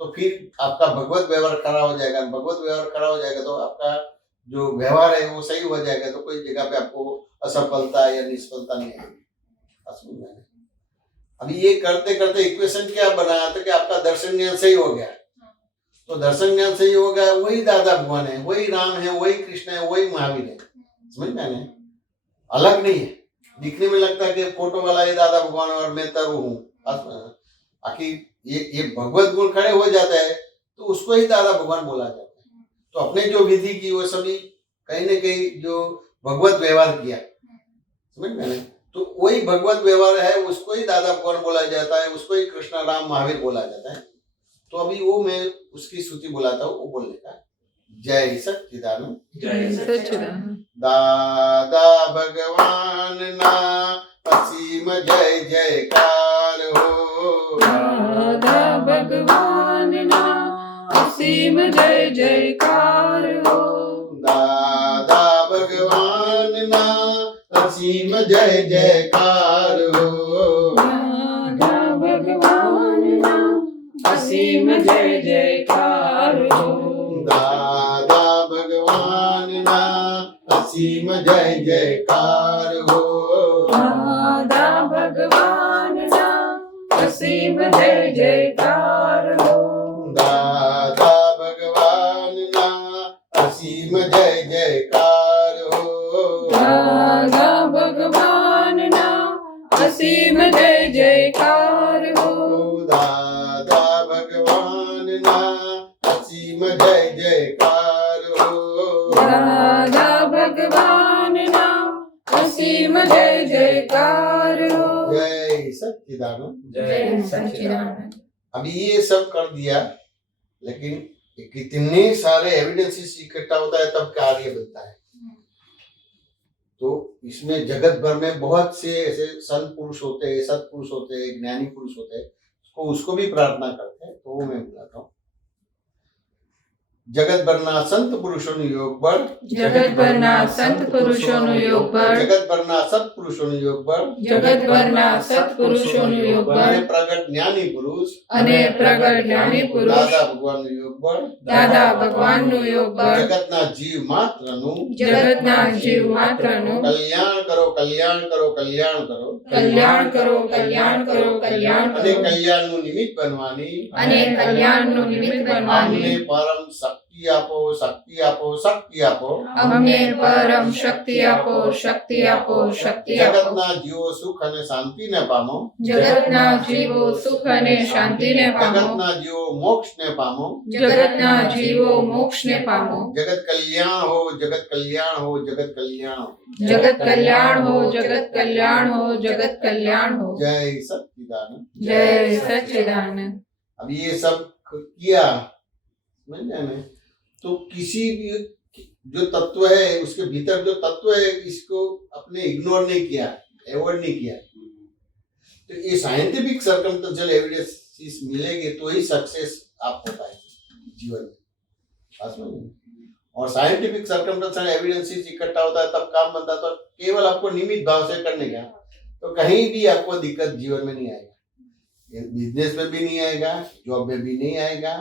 तो फिर आपका भगवत व्यवहार खड़ा हो जाएगा। भगवत व्यवहार खड़ा हो जाएगा तो आपका जो व्यवहार है वो सही हो जाएगा, तो कोई जगह पे आपको असफलता या निष्फलता नहीं आएगी। समझ गए ना? अभी ये करते करते इक्वेशन क्या बनाया था कि आपका दर्शन ज्ञान सही हो गया, तो दर्शन ज्ञान सही हो गया, वही दादा भगवान है, वही राम है, वही कृष्ण है, वही महावीर है। समझ में आने अलग नहीं है। दिखने में लगता है कि फोटो वाला ये दादा भगवान और मैं तरु हूँ, आखिर ये भगवत गुण खड़े हो जाता है तो उसको ही दादा भगवान बोला जाता है। तो अपने जो विधि की वो सभी कहीं न कहीं जो भगवत व्यवहार किया, समझ में आने, तो वही भगवत व्यवहार है, उसको ही दादा भगवान बोला जाता है, उसको ही कृष्ण राम महावीर बोला जाता है। तो अभी वो मैं उसकी स्तुति बुलाता हूँ, वो बोलने का जय सच्चिदानंद। जय सच्चिदानंद. दादा भगवान ना असीम जय जयकार हो, दादा भगवान ना असीम जय जयकार हो। दादा भगवान ना असीम जय जयकार हो। दादा भगवान ना असीम जय जयकार हो। दादा भगवान ना असीम जय जयकार हो। दादा भगवान ना असीम जय जयकार हो। दादा भगवान ना असीम जय जयकार हो। दादा भगवान ना असीम जय जयकार हो। दादा भगवान ना असीम जय जयकार हो। दादा भगवान ना असीम जय जयकार हो। जय सच्चिदानंद। जय सच्चिदानंद। अभी ये सब कर दिया, लेकिन कितने सारे एविडेंसेस इकट्ठा होता है तब कार्य बनता है। तो इसमें जगत भर में बहुत से ऐसे संत पुरुष होते हैं, सत्पुरुष होते हैं, ज्ञानी पुरुष होते हैं, उसको भी प्रार्थना करते हैं। तो वो मैं बुलाता हूँ। जगत भરના સંત પુરુષોનું યોગ બળ, जगत भરના संत पुरुषोનું योग बळ, જગત ભરના સત્પુરુષોનું યોગ બળ, जगत भરના सत्पुरुषोનું योग અને बळ પ્રગટ જ્ઞાની પુરુષ અને પ્રગટ જ્ઞાની પુરુષ દાદા ભગવાનનું યોગ બળ, દાદા ભગવાનનું યોગ બળ જગતના જીવ માત્રનું જગતના જીવ માત્રનું કલ્યાણ કરો, કલ્યાણ કરો, કલ્યાણ કરો, કલ્યાણ કરો, કલ્યાણ કરો, કલ્યાણ અને કરો કલ્યાણનું નિમિત્ત બનવાની અને કલ્યાણનું નિમિત્ત બનવાની અમને પરમ શક્તિ આપો, શક્તિ આપો, શક્તિ આપો। અમને પરમ શક્તિ આપો, શક્તિ આપો, શક્તિ આપો। જગતના જીવો સુખ અને શાંતિને પામો, જગતના જીવો સુખ અને શાંતિને પામો, જગતના જીવો મોક્ષને પામો, જગતના જીવો મોક્ષને પામો। જગત કલ્યાણ હો, જગત કલ્યાણ હો, જગત કલ્યાણ હો। जगत कल्याण हो, जगत कल्याण हो, जगत कल्याण हो। जय सच्चिदानंद। जय सच्चिदानंद। अब ये सब किया, समझ गए ना? तो किसी भी जो तत्व है उसके भीतर जो तत्व है इसको अपने इग्नोर नहीं किया, अवॉइड नहीं किया। तो ये साइंटिफिक सर्कमस्टेंशियल एविडेंस मिलेगी तो ही सक्सेस आप हो पाएगी जीवन में। बात समझ गए? और साइंटिफिक सर्कमस्टेंशियल एविडेंसेस इकट्ठा होता है तब काम बनता है। तो केवल आपको निमित्त भाव से करने का, तो कहीं भी आपको दिक्कत जीवन में नहीं आएगा। बिजनेस में भी नहीं आएगा, जॉब में भी नहीं आएगा,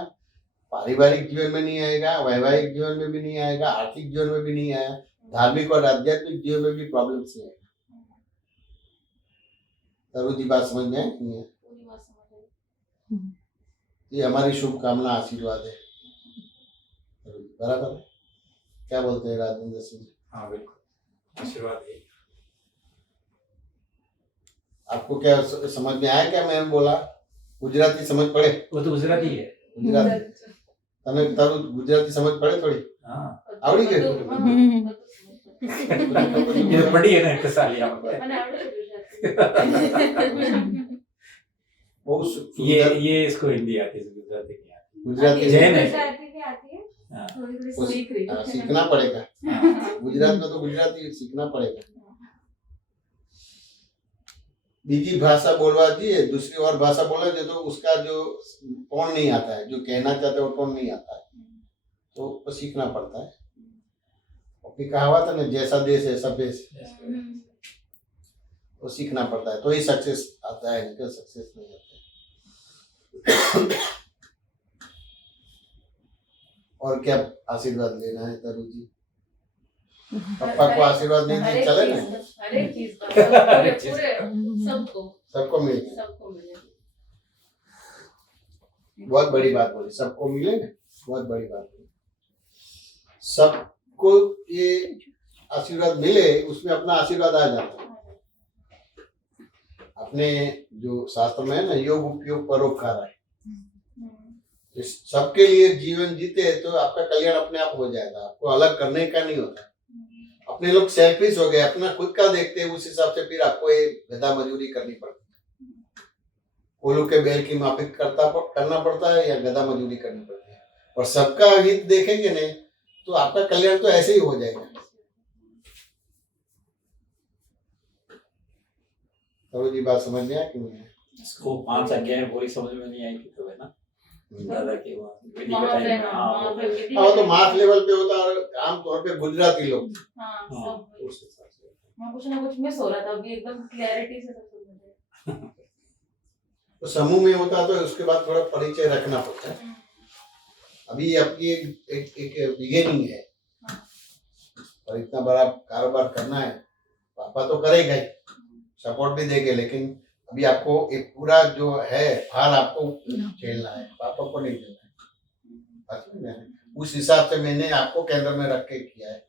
पारिवारिक जीवन में नहीं आएगा, वैवाहिक जीवन में भी नहीं आएगा, आर्थिक जीवन में भी नहीं आएगा, धार्मिक और आध्यात्मिक जीवन में भी प्रॉब्लम्स नहीं आएगा। तरुण जी बात समझ में आए नहीं है? ये हमारी शुभकामना आशीर्वाद है। बराबर है? क्या बोलते हैं राजेंद्र सिंह? हाँ बिल्कुल, आशीर्वाद है। आपको क्या समझ में आया क्या मैं बोला? गुजराती समझ पड़े? वो तो गुजराती है। गुजराती तने तारू गुजराती समझ पड़े थोड़ी? हाँ आवड़ी गई? ये पढ़ी है ना एक साल यहाँ पर। बहुत सुंदर। ये इसको हिंदी आती है, गुजराती नहीं आती। गुजराती जैन है। हाँ। वो सीखना पड़ेगा। गुजरात में तो गुजराती सीखना पड़ेगा। बीजी भाषा बोलवा दिए, दूसरी और भाषा बोला दे तो उसका जो टोन नहीं आता है, जो कहना चाहते हैं वो टोन नहीं आता है, तो वो सीखना पड़ता है। अपनी कहावत है ना, जैसा देश ऐसा भेष, वो सीखना पड़ता है तो ही सक्सेस आता है, नहीं सक्सेस नहीं आता है। और क्या आशीर्वाद लेना है तरु जी? पप्पा को आशीर्वाद दीजिए, चले ना? हर एक चीज का पूरे सबको मिले, सबको मिले। बहुत बड़ी बात बोली, सबको मिले ना, बहुत बड़ी बात बोली। सबको ये आशीर्वाद मिले, उसमें अपना आशीर्वाद आ जाता है। अपने जो शास्त्र में है ना, योग उपयोग परोपकार है, सबके लिए जीवन जीते तो आपका कल्याण अपने आप हो जाएगा। आपको अलग करने का नहीं होता। अपने लोग सेल्फिश हो गए, अपना खुद का देखते हैं, उस हिसाब से फिर आपको ये गधा मजदूरी करनी पड़ती है। कोल्हू के बैल की माफिक करना पड़ता है या गधा मजदूरी करनी पड़ती है। और सबका हित देखेंगे नहीं तो आपका कल्याण तो ऐसे ही हो जाएगा। तो जी बात समझ में आया कि नहीं? इसको 5 अध्याय पूरी समझ में नहीं आई तो है ना। दादा के वहाँ विधि वहाँ पे बताई। वहाँ पे विधि हाँ, तो बताई। मास लेवल पे होता है और आमतौर पे गुजराती लोग हाँ हाँ, सब उस हिसाब से। वहाँ कुछ ना कुछ मिस हो रहा था, अभी एकदम क्लैरिटी से सब कुछ मुझे। तो समूह में होता है तो उसके बाद थोड़ा परिचय रखना पड़ता है। अभी आपकी एक बिगेनिंग है और इतना बड़ा कारोबार करना है, पापा तो करेगा ही, सपोर्ट भी देंगे, लेकिन अभी आपको एक पूरा जो है भार आपको झेलना है, पापा को नहीं देना है। बात समझ में आया? उस हिसाब से मैंने आपको केंद्र में रख के किया है।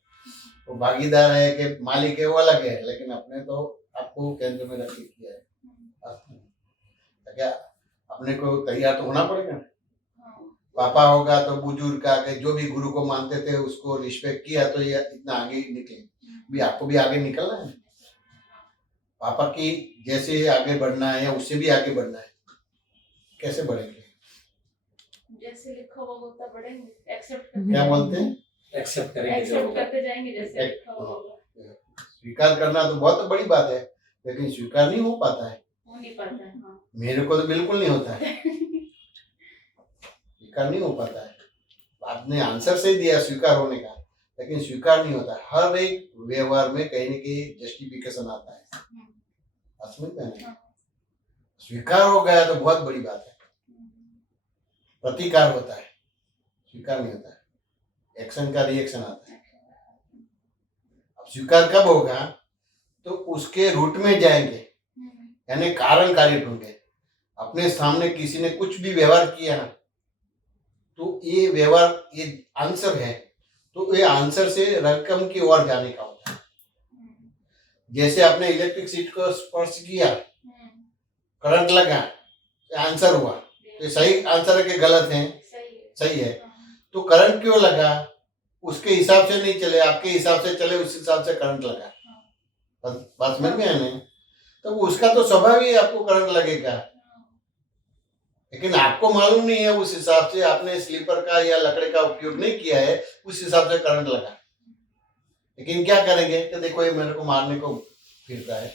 तो भागीदार है कि मालिक है वो अलग है, लेकिन अपने तो आपको केंद्र में रख के किया है। बात समझ में आया? क्या अपने को तैयार तो होना पड़ेगा ना। पापा होगा तो बुजुर्ग का के जो भी गुरु को मानते थे उसको रिस्पेक्ट किया तो ये इतना आगे निकले। भी आपको भी आगे निकलना है, पापा की जैसे आगे बढ़ना है या उससे भी आगे बढ़ना है। कैसे बढ़ेंगे? जैसे लिखा हुआ होता बढ़ेंगे, एक्सेप्ट क्या बोलते हैं? एक्सेप्ट करेंगे जो एक्सेप्ट होगा। करते जाएंगे जैसे लिखा हुआ होगा। स्वीकार करना तो बहुत बड़ी बात है, लेकिन स्वीकार नहीं हो पाता है। हो नहीं पाता है। हाँ मेरे को तो बिल्कुल नहीं होता है, स्वीकार नहीं हो पाता है। आपने आंसर सही दिया स्वीकार होने का, लेकिन स्वीकार नहीं होता। हर एक व्यवहार में कहीं ना कहीं जस्टिफिकेशन आता है। आप समझ में नहीं? स्वीकार हो गया तो बहुत बड़ी बात है। प्रतिकार होता है, स्वीकार नहीं होता है। एक्शन का रिएक्शन आता है। अब स्वीकार कब होगा? तो उसके रूट में जाएंगे, यानी कारण कार्य ढूंढे। अपने सामने किसी ने कुछ भी व्यवहार किया तो ये व्यवहार ये आंसर है, तो ये आंसर से रकम की ओर जाने का होता है। जैसे आपने इलेक्ट्रिक सीट को स्पर्श किया, करंट लगा, आंसर हुआ। तो सही आंसर है कि गलत है? सही है। तो करंट क्यों लगा? उसके हिसाब से नहीं चले, आपके हिसाब से चले, उस हिसाब से करंट लगा। बात समझ में आया नहीं? तो उसका तो स्वभाव ही आपको करंट लगेगा, लेकिन आपको मालूम नहीं है। उस हिसाब से आपने स्लीपर का या लकड़े का उपयोग नहीं किया है, उस हिसाब से करंट लगा। लेकिन क्या करेंगे कि देखो ये मेरे को मारने को फिरता है।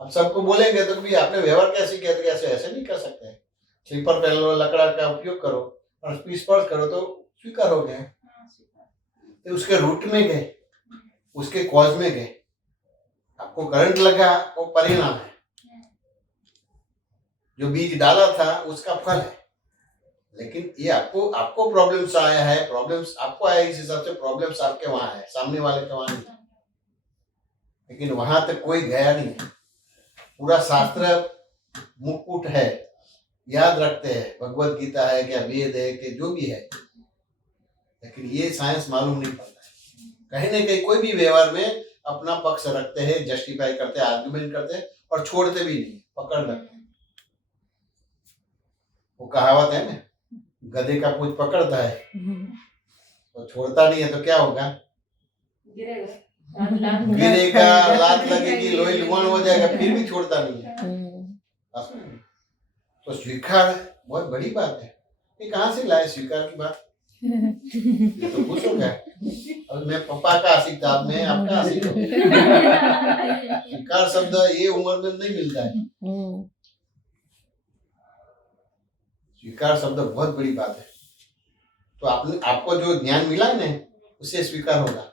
अब सबको बोलेंगे तो भी आपने व्यवहार कैसे किया? तो कैसे ऐसे नहीं कर सकते। स्लीपर पहन लो, लकड़ा का उपयोग करो और स्पर्श करो तो स्वीकार हो गए। तो उसके रूट में गए, उसके कॉज में गए। आपको करंट लगा वो परिणाम है, जो बीज डाला था उसका फल है। लेकिन ये आपको प्रॉब्लम्स आया है, प्रॉब्लम्स आपको आया, इस हिसाब से प्रॉब्लम्स आपके वहां है, सामने वाले के वहां नहीं। लेकिन वहां तक कोई गया नहीं है। पूरा शास्त्र मुकुट है, याद रखते हैं, भगवत गीता है क्या, वेद है कि जो भी है, लेकिन ये साइंस मालूम नहीं पड़ता है। कहीं ना कहीं कोई भी व्यवहार में अपना पक्ष रखते हैं, जस्टिफाई करते हैं, आर्गुमेंट करते हैं और छोड़ते भी नहीं, पकड़ रखते हैं। वो कहावत है ना, गधे का पूंछ पकड़ता है तो छोड़ता नहीं है, तो क्या होगा? गिरेगा, लात लगेगी, लोही लुहान हो जाएगा, फिर भी छोड़ता नहीं है। तो स्वीकार बहुत बड़ी बात है। ये कहाँ से लाए स्वीकार की बात? ये तो पूछो क्या? अब मैं पापा का आशिक था, अब मैं आपका आशिक हूँ। स्वीकार शब्द ये उम्र में नहीं मिलता है। स्वीकार शब्द बहुत बड़ी बात है। तो आपको जो ज्ञान मिला है ना, उससे स्वीकार होगा।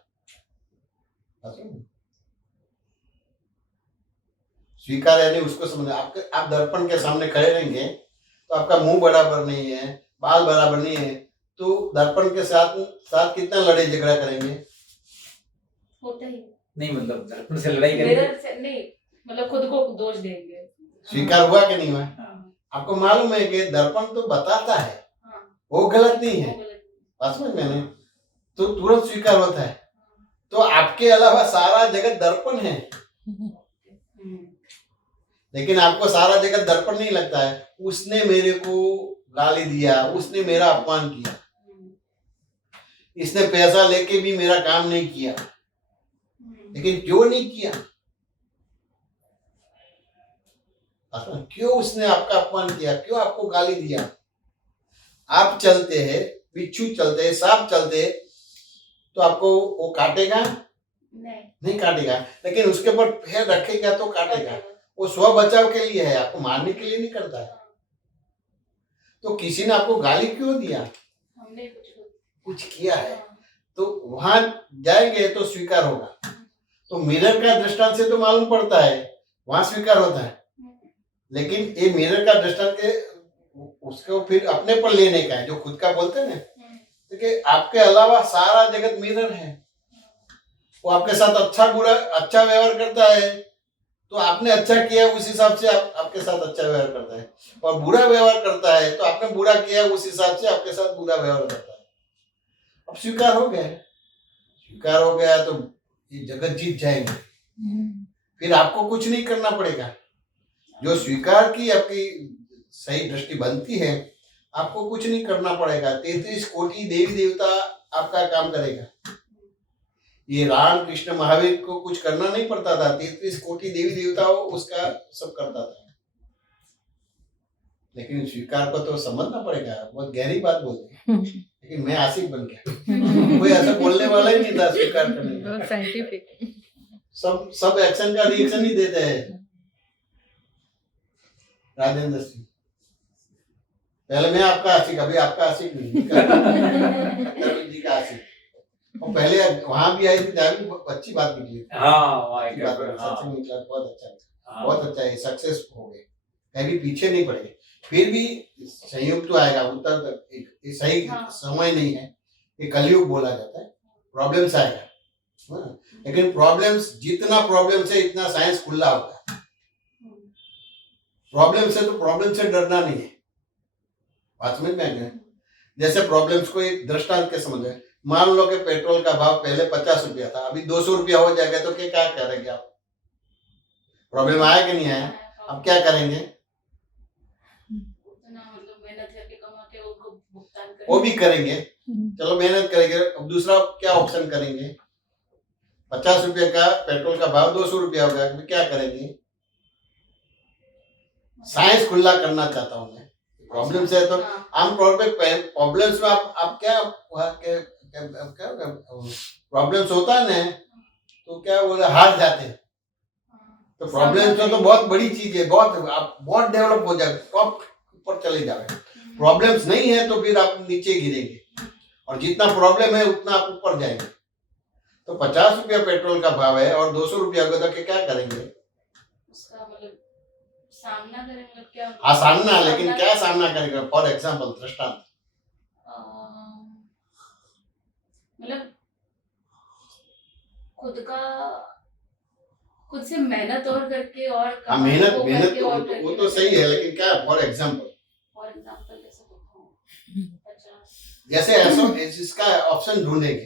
स्वीकार यानी उसको समझना। आप दर्पण के सामने खड़े रहेंगे तो आपका मुंह बराबर नहीं है, बाल बराबर नहीं है, तो दर्पण के साथ कितना लड़ाई झगड़ा करेंगे? होता ही नहीं, मतलब दर्पण से लड़ाई करेंगे नहीं, मतलब खुद को दोष देंगे। स्वीकार हुआ कि नहीं हुआ? आपको मालूम है कि दर्पण तो बताता है, वो गलत नहीं है। बात समझ में नहीं? तो तुरंत स्वीकार होता है। तो आपके अलावा सारा जगत दर्पण है, लेकिन आपको सारा जगत दर्पण नहीं लगता है। उसने मेरे को गाली दिया, उसने मेरा अपमान किया, इसने पैसा लेके भी मेरा काम नहीं किया, लेकिन क्यों नहीं किया? क्यों उसने आपका अपमान किया? क्यों आपको गाली दिया? आप चलते हैं, बिच्छू चलते हैं, सांप चलते हैं, तो आपको वो काटेगा? नहीं काटेगा, लेकिन उसके ऊपर पैर रखेगा तो काटेगा। वो स्व बचाव के लिए है, आपको मारने के लिए नहीं करता है। तो किसी ने आपको गाली क्यों दिया, हमने कुछ किया है, तो वहां जाएंगे तो स्वीकार होगा। तो मिरर का दृष्टांत से तो मालूम पड़ता है वहां स्वीकार होता है, लेकिन ये मिरर का दृष्टांत के उसको फिर अपने पर लेने का है, जो खुद का बोलते हैं ना, क्योंकि आपके अलावा सारा जगत मिरर है। वो आपके साथ अच्छा बुरा अच्छा व्यवहार करता है तो आपने अच्छा किया उस हिसाब से आपके साथ अच्छा व्यवहार करता है, और बुरा व्यवहार करता है तो आपने बुरा किया उस हिसाब से आपके साथ बुरा व्यवहार करता है। अब स्वीकार हो गया तो ये जगत जीत जाएंगे, फिर आपको कुछ नहीं करना पड़ेगा। जो स्वीकार की आपकी सही दृष्टि बनती है, आपको कुछ नहीं करना पड़ेगा। 33 कोटि देवी देवता आपका काम करेगा। ये राम कृष्ण महावीर को कुछ करना नहीं पड़ता था, 33 कोटि देवी देवताओं उसका सब करता था। लेकिन स्वीकार को तो समझना पड़ेगा, बहुत गहरी बात बोलते हैं। लेकिन मैं आशिक बन गया, कोई ऐसा बोलने वाला ही नहीं था स्वीकार करने का। बहुत साइंटिफिक। सब एक्शन का रिएक्शन ही देते हैं। राजेंद्र सिंह, पहले मैं आपका आशिक, अभी आपका आशिक नहीं, जी का आशिक। और पहले वहां भी आई थी, जहाँ भी अच्छी बात निकली। हाँ सत्संग निकला, बहुत अच्छा है, सक्सेस हो गए, कभी पीछे नहीं पड़े। फिर भी संयोग तो आएगा, उत्तर तक एक सही समय नहीं है, ये कलयुग बोला जाता है, प्रॉब्लम्स आएगा। लेकिन प्रॉब्लम्स, जितना प्रॉब्लम्स है इतना साइंस खुला होगा। प्रॉब्लम से तो प्रॉब्लम से डरना नहीं है, बात समझ में आएगा। जैसे प्रॉब्लम्स को एक दृष्टांत के समझ, मान लो कि पेट्रोल का भाव पहले 50 रुपया था, अभी 200 रुपया हो जाएगा, तो क्या करेंगे आप? प्रॉब्लम आया कि नहीं आया? अब क्या करेंगे? वो भी करेंगे, चलो मेहनत करेंगे। अब दूसरा क्या ऑप्शन करेंगे? 50 रुपये का पेट्रोल का भाव 200 रुपया होगा, अभी क्या करेंगे? साइंस खुला करना चाहता हूँ मैं। प्रॉब्लम्स है तो आमतौर पे प्रॉब्लम्स में आप क्या प्रॉब्लम्स होता है ना, तो क्या बोले हार जाते हैं। तो प्रॉब्लम्स तो बहुत बड़ी चीज है, आप बहुत डेवलप हो जाए, टॉप ऊपर चले जाए। प्रॉब्लम्स नहीं है तो फिर आप नीचे गिरेंगे, और जितना प्रॉब्लम है उतना आप ऊपर जाएंगे। तो 50 रुपया पेट्रोल का भाव है और 200 रुपया होगा तो क्या करेंगे? उसका मतलब सामना करेंगे, मतलब क्या? हाँ सामना, लेकिन क्या सामना करेंगे? फॉर एग्जाम्पल दृष्टांत, मतलब खुद से मेहनत और करके, और हाँ मेहनत तो वो तो सही है, लेकिन क्या फॉर एग्जाम्पल जैसे बताऊं, जैसे ऐसा इसका ऑप्शन ढूंढेंगे।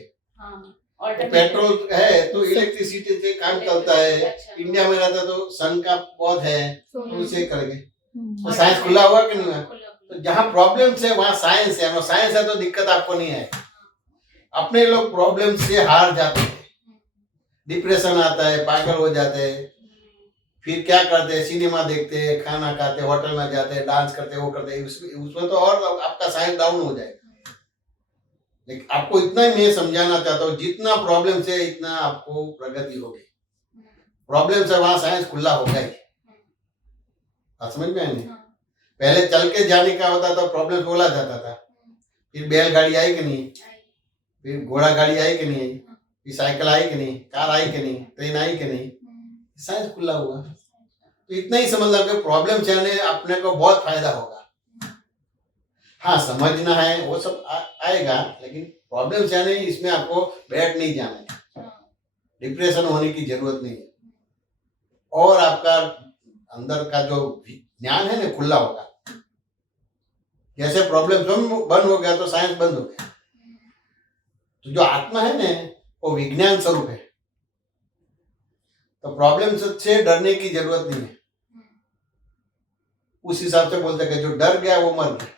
तो पेट्रोल है तो इलेक्ट्रिसिटी से काम चलता है। इंडिया में रहता तो सन का बहुत है, तो उसे करेंगे। तो साइंस खुला हुआ कि नहीं हुआ? तो जहाँ प्रॉब्लम्स है वहाँ साइंस है, और साइंस है तो दिक्कत आपको नहीं है। अपने लोग प्रॉब्लम से हार जाते हैं, डिप्रेशन आता है, पागल हो जाते हैं, फिर क्या करते हैं? सिनेमा देखते हैं, खाना खाते हैं, होटल में जाते हैं, डांस करते हैं, वो करते हैं, उसमें तो और आपका साइंस डाउन हो जाएगा। लेकिन आपको इतना ही मैं समझाना चाहता हूँ, जितना प्रॉब्लम है इतना आपको प्रगति होगी। प्रॉब्लम से वहां साइंस खुला हो गए, समझ में आए? पहले चल के जाने का होता था, प्रॉब्लम बोला जाता था, फिर बैलगाड़ी आई कि नहीं, फिर घोड़ा गाड़ी आई कि नहीं आई, फिर साइकिल आई कि नहीं, कार आई कि नहीं, ट्रेन आई कि नहीं, साइंस खुला हुआ। तो इतना ही समझ लो कि प्रॉब्लम से आने अपने को बहुत फायदा होगा। हाँ समझना है वो सब आएगा, लेकिन प्रॉब्लम से आने इसमें आपको बैठ नहीं जाना है, डिप्रेशन होने की जरूरत नहीं है, और आपका अंदर का जो ज्ञान है ना खुला होगा। जैसे प्रॉब्लम बंद हो गया तो साइंस बंद हो गया। तो जो आत्मा है ना वो विज्ञान स्वरूप है, तो प्रॉब्लम से डरने की जरूरत नहीं है। उस हिसाब से बोलते हैं कि जो डर गया वो मर गया।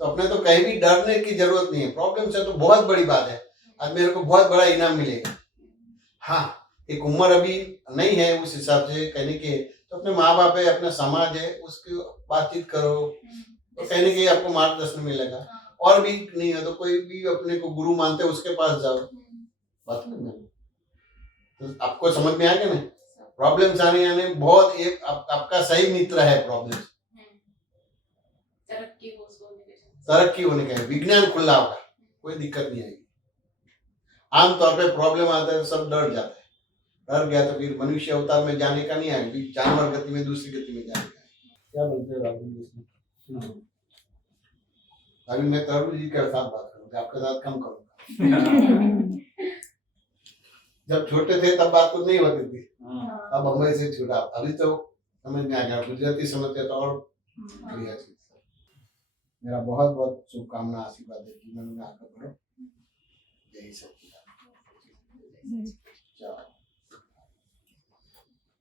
तो अपने तो कहीं भी डरने की जरूरत नहीं है। प्रॉब्लम से तो बहुत बड़ी बात है, आज मेरे को बहुत बड़ा इनाम मिलेगा। हाँ एक उम्र अभी नहीं है उस हिसाब से कहने के, तो अपने माँ बाप है, अपना समाज है, उसकी बातचीत करो, तो कहने के आपको मार्गदर्शन मिलेगा। और भी नहीं है तो कोई भी अपने को गुरु मानते उसके पास जाओ, बात नहीं। तो आपको समझ में आ गया ना, प्रॉब्लम्स आने बहुत एक आपका सही मित्र है प्रॉब्लम। तरक्की होने का है, विज्ञान खुला होगा, कोई दिक्कत नहीं आएगी। आमतौर पे प्रॉब्लम आता है, सब डर जाते हैं, डर गया तो फिर मनुष्य अवतार में जाने का नहीं है, जानवर गति में, दूसरी गति में जाने का है। क्या बोलते हो राहुल जी इसमें? अभी मैं तरुण जी के साथ बात करूंगा, आपके साथ कम करूंगा। जब छोटे थे तब बात तो नहीं होती थी, अब हमें से छूटा, अभी तो समझ में आ गया, गुजराती समझते तो और बढ़िया चीज। मेरा बहुत बहुत शुभकामना, आशीर्वाद है कि मैं आगे बढ़ो, यही सब चलो।